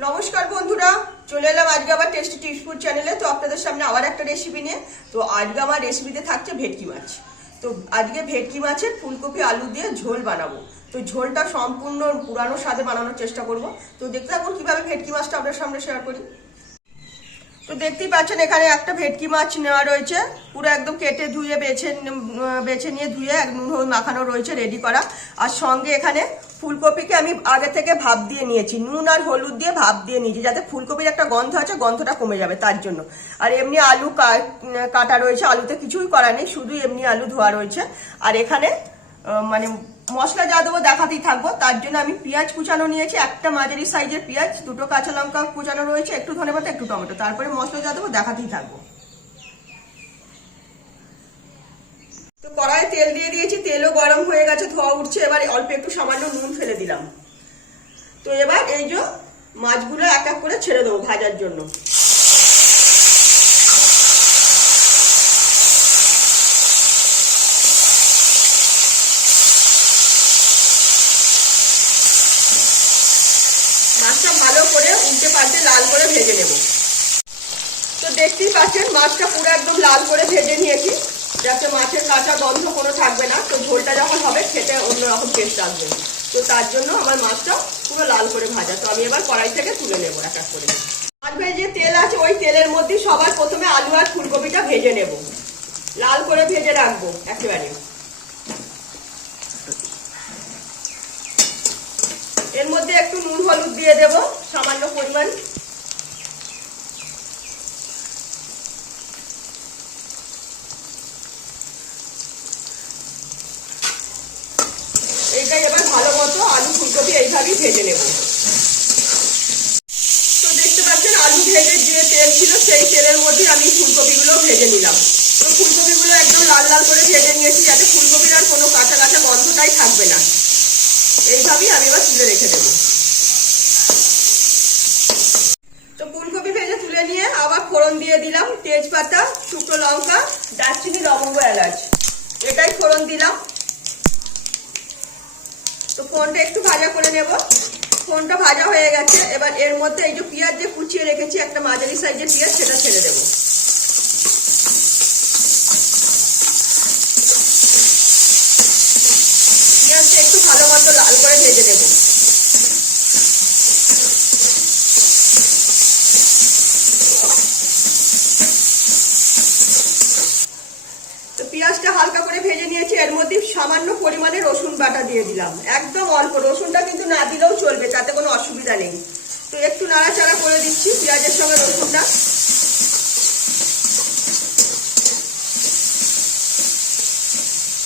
নমস্কার বন্ধুরা, চলে এলাম আজকে আবার টেস্টি টিপস ফুড চ্যানেলে। তো আপনাদের সামনে আবার একটা রেসিপি নিয়ে। তো আজকে আমার রেসিপিতে থাকছে ভেটকি মাছ। তো আজকে ভেটকি মাছের ফুলকপি আলু দিয়ে ঝোল বানাবো। তো ঝোলটা সম্পূর্ণ পুরানো স্বাদে বানানোর চেষ্টা করব। তো দেখতে থাকুন কিভাবে ভেটকি মাছটা আপনার সামনে শেয়ার করি। তো দেখতেই পাচ্ছেন এখানে একটা ভেটকি মাছ নেওয়া রয়েছে, পুরো একদম কেটে ধুয়ে বেছে নিয়ে ধুয়ে নুন হলুদ মাখানো রয়েছে রেডি করা। আর সঙ্গে এখানে ফুলকপিকে আমি আগে থেকে ভাপ দিয়ে নিয়েছি, নুন আর হলুদ দিয়ে ভাপ দিয়ে নিয়েছি, যাতে ফুলকপির একটা গন্ধ আছে, গন্ধটা কমে যাবে তার জন্য। আর এমনি আলু কাটা রয়েছে, আলুতে কিছুই করা নেই, শুধু এমনি আলু ধোয়া রয়েছে। আর এখানে মানে মশলা যা দেবো দেখাতেই থাকবো। তার জন্য আমি পেঁয়াজ কুচানো নিয়েছি, একটা মাঝারি সাইজের পেঁয়াজ, দুটো কাঁচা লঙ্কা কুচানো রয়েছে, একটু ধনেপাতা, একটু টমেটো। তারপরে মশলা যা দেবো দেখাতেই থাকবো। তো কড়াইয়ে তেল দিয়ে দিয়েছি, তেলও গরম হয়ে গেছে, ধোয়া উঠছে। এবার অল্প একটু সামান্য নুন ফেলে দিলাম। তো এবার এই যে মাছগুলো এক এক করে ছেড়ে দেবো ভাজার জন্য। মাছটা ভালো করে উল্টে পাল্টে লাল করে ভেজে নেব। তো দেখতেই পাচ্ছেন মাছটা পুরো একদম লাল করে ভেজে নিয়েছি, যাতে মাছের কাঁচা গন্ধ কোনো থাকবে না। তো ঝোলটা যখন হবে খেতে অন্যরকম টেস্ট আসবে। তো তার জন্য আমার মাছটা পুরো লাল করে ভাজা। তো আমি এবার কড়াই থেকে তুলে নেবো এক এক করে। মাছ ভেজে তেল আছে, ওই তেলের মধ্যে সবার প্রথমে আলু আর ফুলকপিটা ভেজে নেব, লাল করে ভেজে রাখবো একেবারে। এর মধ্যে একটু নুন হলুদ দিয়ে দেব সামান্য পরিমাণ। এইটাই এবার ভালো মতো আলু ফুলকপি এইভাবেই ভেজে নেব। তো দেখতে পাচ্ছেন আলু ভেজে যে তেল ছিল সেই তেলের মধ্যে আমি ফুলকপিগুলো ভেজে নিলাম। তো ফুলকপিগুলো একদম লাল লাল করে ভেজে নিয়েছি, যাতে ফুলকপির আর কোনো কাঁচা কাঁচা গন্ধটাই থাকবে না। এইভাবেই আমি এবার তুলে রেখে দেবো। তো ফুলকপি ভেজে তুলে নিয়ে আবার ফোড়ন দিয়ে দিলাম, তেজপাতা, শুকনো লঙ্কা, দারচিনি, লবঙ্গ, এলাচ, এটাই ফোড়ন দিলাম। তো ফোড়নটা একটু ভাজা করে নেব। ফোড়নটা ভাজা হয়ে গেছে, এবার এর মধ্যে এই যে পেঁয়াজ যে কুচিয়ে রেখেছি, একটা মাঝারি সাইজের পেঁয়াজ, সেটা ছেড়ে দেব। পেঁয়াজটা একটু ভালো মতো লাল করে ভেজে নেব। পেঁয়াজটা হালকা করে ভেজে নিয়েছি, এর মধ্যে সামান্য পরিমাণে রসুন বাটা দিয়ে দিলাম, একদম অল্প। রসুনটা কিন্তু না দিলেও চলবে, তাতে কোনো অসুবিধা নেই। তো একটু নাড়াচাড়া করে দিচ্ছি পেঁয়াজের সঙ্গে রসুনটা।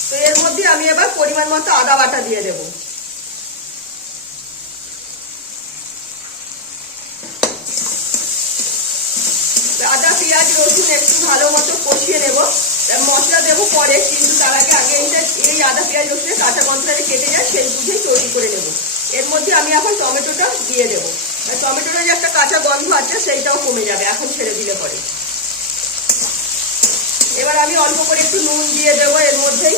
তো এর মধ্যে আমি এবার পরিমাণ মতো আদা বাটা দিয়ে দেব। আদা, পেঁয়াজ, রসুন একটু ভালো মতো কষিয়ে নেব। মশলা দেবো পরে, কিন্তু তার আগে এই আদা পেঁয়াজ রসুনের কাঁচা গন্ধটা কেটে যায় সেই বুঝেই তৈরি করে নেব। এর মধ্যে আমি এখন টমেটোটা দিয়ে দেবো। আর টমেটোটা যে একটা কাঁচা গন্ধ আছে সেইটাও কমে যাবে এখন ছেড়ে দিলে পরে। এবার আমি অল্প করে একটু নুন দিয়ে দেবো এর মধ্যেই।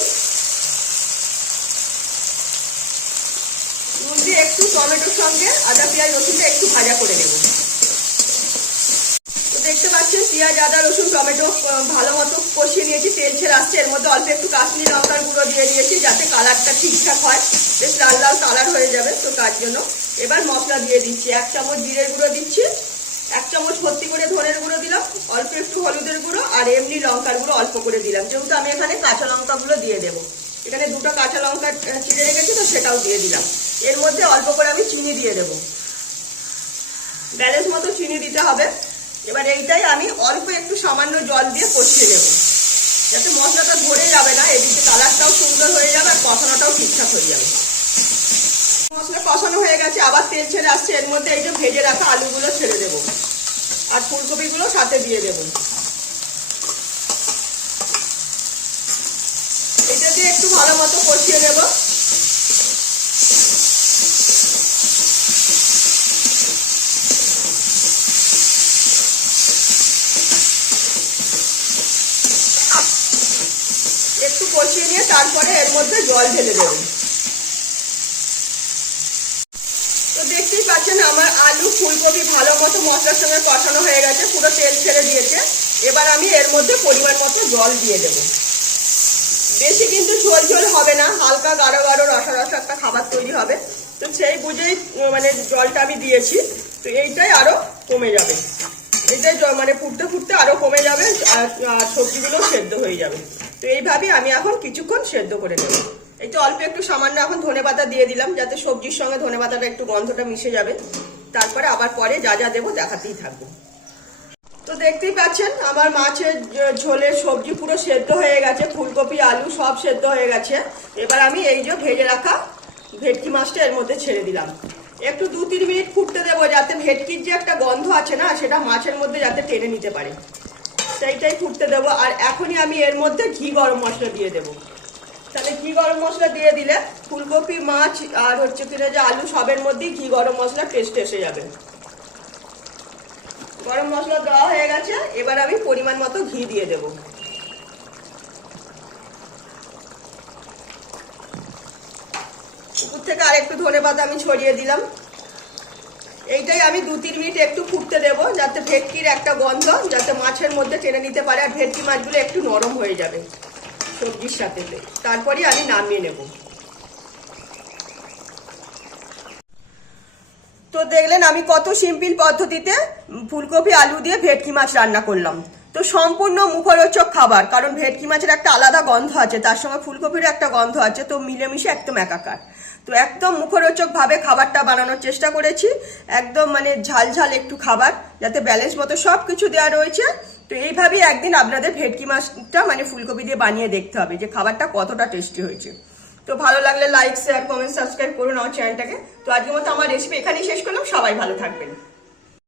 নুন দিয়ে একটু টমেটোর সঙ্গে আদা পেঁয়াজ রসুনটা একটু ভাজা করে নেব। দেখতে পাচ্ছেন পেঁয়াজ, আদা, রসুন, টমেটো ভালো মতো কষিয়ে নিয়েছি, তেল ছেড়ে আসছে। এর মধ্যে অল্প একটু কাশ্মীরি লঙ্কার গুঁড়ো দিয়ে দিয়েছি, যাতে কালারটা ঠিকঠাক হয়, বেশ লাল লাল কালার হয়ে যাবে। তো তার জন্য এবার মশলা দিয়ে দিচ্ছি। 1 চামচ জিরের গুঁড়ো দিচ্ছি, 1 চামচ ভর্তি করে ধনের গুঁড়ো দিলাম, অল্প একটু হলুদের গুঁড়ো, আর এমনি লঙ্কার গুঁড়ো অল্প করে দিলাম, যেহেতু আমি এখানে কাঁচা লঙ্কাগুলো দিয়ে দেবো। এখানে দুটো কাঁচা লঙ্কা চিড়ে রেখেছি, তো সেটাও দিয়ে দিলাম। এর মধ্যে অল্প করে আমি চিনি দিয়ে দেবো, ব্যালেন্স মতো চিনি দিতে হবে। এবার এইটাই আমি অল্প একটু সামান্য জল দিয়ে কষিয়ে নেব, যাতে মশলাটা ধরে যাবে না, এদিকে কালারটাও সুন্দর হয়ে যাবে আর কষানোটাও ঠিকঠাক হয়ে যাবে। মশলা কষানো হয়ে গেছে, আবার তেল ছেড়ে আসছে। এর মধ্যে এই যে ভেজে রাখা আলুগুলো ছেড়ে দেব, আর ফুলকপিগুলো সাথে দিয়ে দেব। এটা দিয়ে একটু ভালো মতো কষিয়ে নেব। একটু কষিয়ে নিয়ে তারপরে এর মধ্যে জল ঢেলে দেবেন। তো দেখতেই পাচ্ছেন আমার আলু ফুলকপি ফুলকপি ভালো মতো মশলার সঙ্গে কষানো হয়ে গেছে, পুরো তেল ছেড়ে দিয়েছে। এবার আমি এর মধ্যে পরিমাণ মতো জল দিয়ে দেবো। বেশি কিন্তু ঝোল ঝোল হবে না, হালকা গাঢ় গাঢ় রসা রসা একটা খাবার তৈরি হবে। তো সেই বুঝেই মানে জলটা আমি দিয়েছি। তো এইটাই আরো কমে যাবে, এইটাই মানে ফুটতে ফুটতে আরো কমে যাবে, আর সবজিগুলো সেদ্ধ হয়ে যাবে। তো এইভাবেই আমি এখন কিছুক্ষণ সেদ্ধ করে নেব। এই তো অল্প একটু সামান্য এখন ধনেপাতা দিয়ে দিলাম, যাতে সবজির সঙ্গে ধনেপাতাটা একটু গন্ধটা মিশে যাবে। তারপরে আবার পরে যা যা দেবো দেখাতেই থাকবো। তো দেখতেই পাচ্ছেন আমার মাছের ঝোলের সবজি পুরো সেদ্ধ হয়ে গেছে, ফুলকপি আলু সব সেদ্ধ হয়ে গেছে। এবার আমি এই যে ভেজে রাখা ভেটকি মাছটা এর মধ্যে ছেড়ে দিলাম। একটু 2-3 মিনিট ফুটতে দেবো, যাতে ভেটকির যে একটা গন্ধ আছে না, সেটা মাছের মধ্যে যাতে টেনে নিতে পারে, সেইটাই ফুটতে দেবো। আর এখনই আমি এর মধ্যে ঘি গরম মশলা দিয়ে দেবো। তাহলে ঘি গরম মশলা দিয়ে দিলে ফুলকপি মাছ আর হচ্ছে কিনা যে আলু সবের মধ্যেই ঘি গরম মশলা টেস্ট এসে যাবে। গরম মশলা দেওয়া হয়ে গেছে, এবার আমি পরিমাণ মতো ঘি দিয়ে দেব। উপর থেকে আর একটু ধনেপাতা আমি ছড়িয়ে দিলাম। এইটাই আমি 2-3 মিনিট একটু ফুটতে দেবো, যাতে ভেটকির একটা গন্ধ যাতে মাছের মধ্যে টেনে নিতে পারে, আর ভেটকি মাছগুলো একটু নরম হয়ে যাবে সবজির সাথে। তারপরে আমি নামিয়ে নেব। তো দেখলেন আমি কত সিম্পল পদ্ধতিতে ফুলকপি আলু দিয়ে ভেটকি মাছ রান্না করলাম। তো সম্পূর্ণ মুখরোচক খাবার, কারণ ভেটকি মাছের একটা আলাদা গন্ধ আছে, তার সঙ্গে ফুলকপির একটা গন্ধ আছে, তো মিলেমিশে একদম একাকার। তো একদম মুখরোচক ভাবে খাবারটা বানানোর চেষ্টা করেছি, একদম মানে ঝাল ঝাল একটু খাবার, যাতে ব্যালেন্স মতো সব কিছু দেওয়া রয়েছে। তো এইভাবেই একদিন আপনাদের ভেটকি মাছটা মানে ফুলকপি দিয়ে বানিয়ে দেখতে হবে যে খাবারটা কতটা টেস্টি হয়েছে। তো ভালো লাগলে লাইক শেয়ার কমেন্ট সাবস্ক্রাইব করুন আমার চ্যানেলটাকে। তো আজকের মতো আমার রেসিপি এখানেই শেষ করলাম। সবাই ভালো থাকবেন।